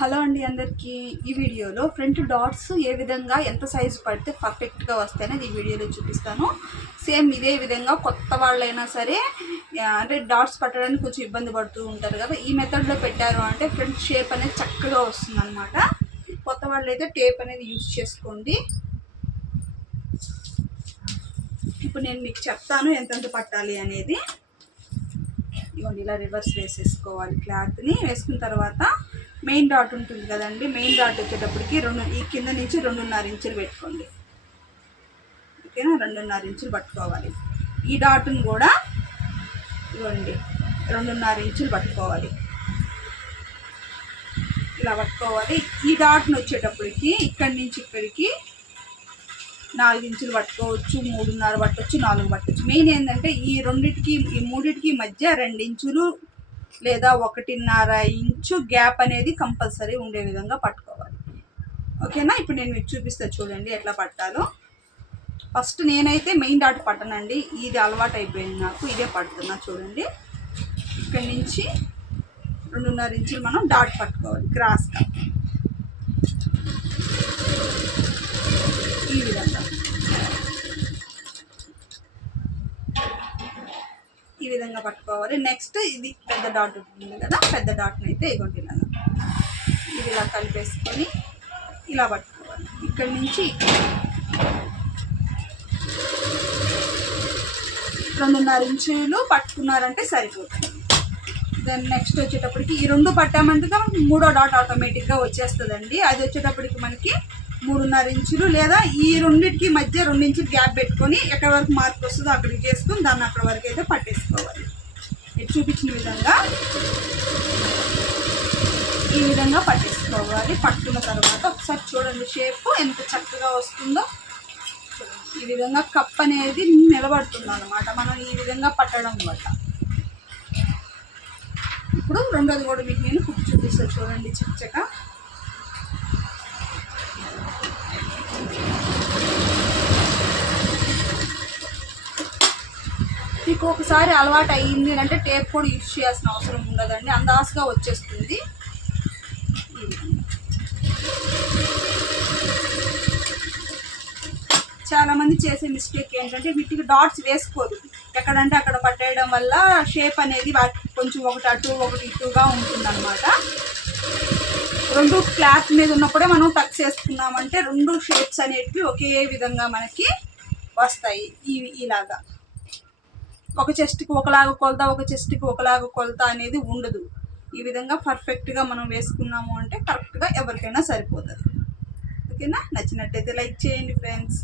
Hello అండి అందరికీ. ఈ వీడియోలో ఫ్రంట్ డాట్స్ ఏ విధంగా ఎంత సైజు పడితే పర్ఫెక్ట్గా వస్తాయనేది ఈ వీడియోలో చూపిస్తాను. సేమ్ ఇదే విధంగా కొత్త వాళ్ళైనా సరే అంటే డాట్స్ పట్టడానికి కొంచెం ఇబ్బంది పడుతూ ఉంటారు కదా, ఈ మెథడ్లో పెట్టారు అంటే ఫ్రంట్ షేప్ అనేది చక్కగా వస్తుంది అనమాట. కొత్త వాళ్ళు అయితే టేప్ అనేది యూజ్ చేసుకోండి. ఇప్పుడు నేను మీకు చెప్తాను ఎంతెంత పట్టాలి అనేది. ఇవ్వండి, ఇలా రివర్స్ వేసేసుకోవాలి. క్లాత్ని వేసుకున్న తర్వాత మెయిన్ డాట్ ఉంటుంది కదండి, మెయిన్ డాట్ వచ్చేటప్పటికి ఈ కింద నుంచి 2.5 ఇంచులు పెట్టుకోండి. ఓకేనా, 2.5 ఇంచులు పట్టుకోవాలి. ఈ డాట్ని కూడా ఇవ్వండి 2.5 ఇంచులు పట్టుకోవాలి. ఇలా పట్టుకోవాలి. ఈ డాట్ని వచ్చేటప్పటికి ఇక్కడి నుంచి ఇక్కడికి 4 ఇంచులు పట్టుకోవచ్చు, 3.5 పట్టవచ్చు, 4 పట్టవచ్చు. మెయిన్ ఏంటంటే ఈ మూడింటికి మధ్య 2 ఇంచులు లేదా 1.5 ఇంచు గ్యాప్ అనేది కంపల్సరీ ఉండే విధంగా పట్టుకోవాలి. ఓకేనా, ఇప్పుడు నేను మీకు చూపిస్తాను చూడండి ఎట్లా పట్టాలో. ఫస్ట్ నేనైతే మెయిన్ డాట్ పట్టనండి, ఇది అలవాటు అయిపోయింది నాకు, ఇదే పడుతున్నా. చూడండి, ఇక్కడి నుంచి 2.5 ఇంచులు మనం డాట్ పట్టుకోవాలి క్రాస్గా, ఈ విధంగా. ఈ విధంగా పట్టుకోవాలి. నెక్స్ట్ ఇది పెద్ద డాట్ ఉంటుంది కదా, పెద్ద డాట్ని అయితే ఇవ్వండి ఇలాగా, ఇది ఇలా కలిపేసుకొని ఇలా పట్టుకోవాలి. ఇక్కడి నుంచి 2.5 ఇంచులు పట్టుకున్నారంటే సరిపోతుంది. దెన్ నెక్స్ట్ వచ్చేటప్పటికి ఈ 2 పట్టామంటే మనకి 3వ డాట్ ఆటోమేటిక్గా వచ్చేస్తుందండి. అది వచ్చేటప్పటికి మనకి 3.5 ఇంచులు లేదా ఈ రెండింటికి మధ్య 2 ఇంచులు గ్యాప్ పెట్టుకొని ఎక్కడి వరకు మార్క్ వస్తుందో అక్కడికి చేసుకొని దాన్ని అక్కడి వరకు అయితే పట్టేసుకోవాలి. ఇది చూపించిన విధంగా ఈ విధంగా పట్టేసుకోవాలి. పట్టుకున్న తర్వాత ఒకసారి చూడండి షేప్ ఎంత చక్కగా వస్తుందో. ఈ విధంగా కప్ అనేది నిలబడుతుంది అన్నమాట మనం ఈ విధంగా పట్టడం వల్ల. ఇప్పుడు రెండోది కూడా మీకు నేను కుట్టి చూపిస్తాను చూడండి చక్కగా. మీకు ఒకసారి అలవాటు అయ్యింది అంటే టేప్ కూడా యూజ్ చేయాల్సిన అవసరం ఉండదండి, అందాసుగా వచ్చేస్తుంది. చాలామంది చేసే మిస్టేక్ ఏంటంటే వీటికి డాట్స్ వేసుకోరు, ఎక్కడంటే అక్కడ పట్టేయడం వల్ల షేప్ అనేది కొంచెం ఒకటి అటు ఒకటి ఇటుగా ఉంటుందన్నమాట. 2 క్లాత్ మీద ఉన్నప్పుడే మనం టక్ చేసుకున్నామంటే 2 షేప్స్ అనేటివి ఒకే విధంగా మనకి వస్తాయి. ఇలాగా ఒక చెస్ట్కి ఒకలాగా కొలత, ఒక చెస్ట్కి ఒకలాగా కొలత అనేది ఉండదు. ఈ విధంగా పర్ఫెక్ట్గా మనం వేసుకున్నాము అంటే కరెక్ట్గా ఎవరికైనా సరిపోతుంది. ఓకేనా, నచ్చినట్టయితే లైక్ చేయండి ఫ్రెండ్స్.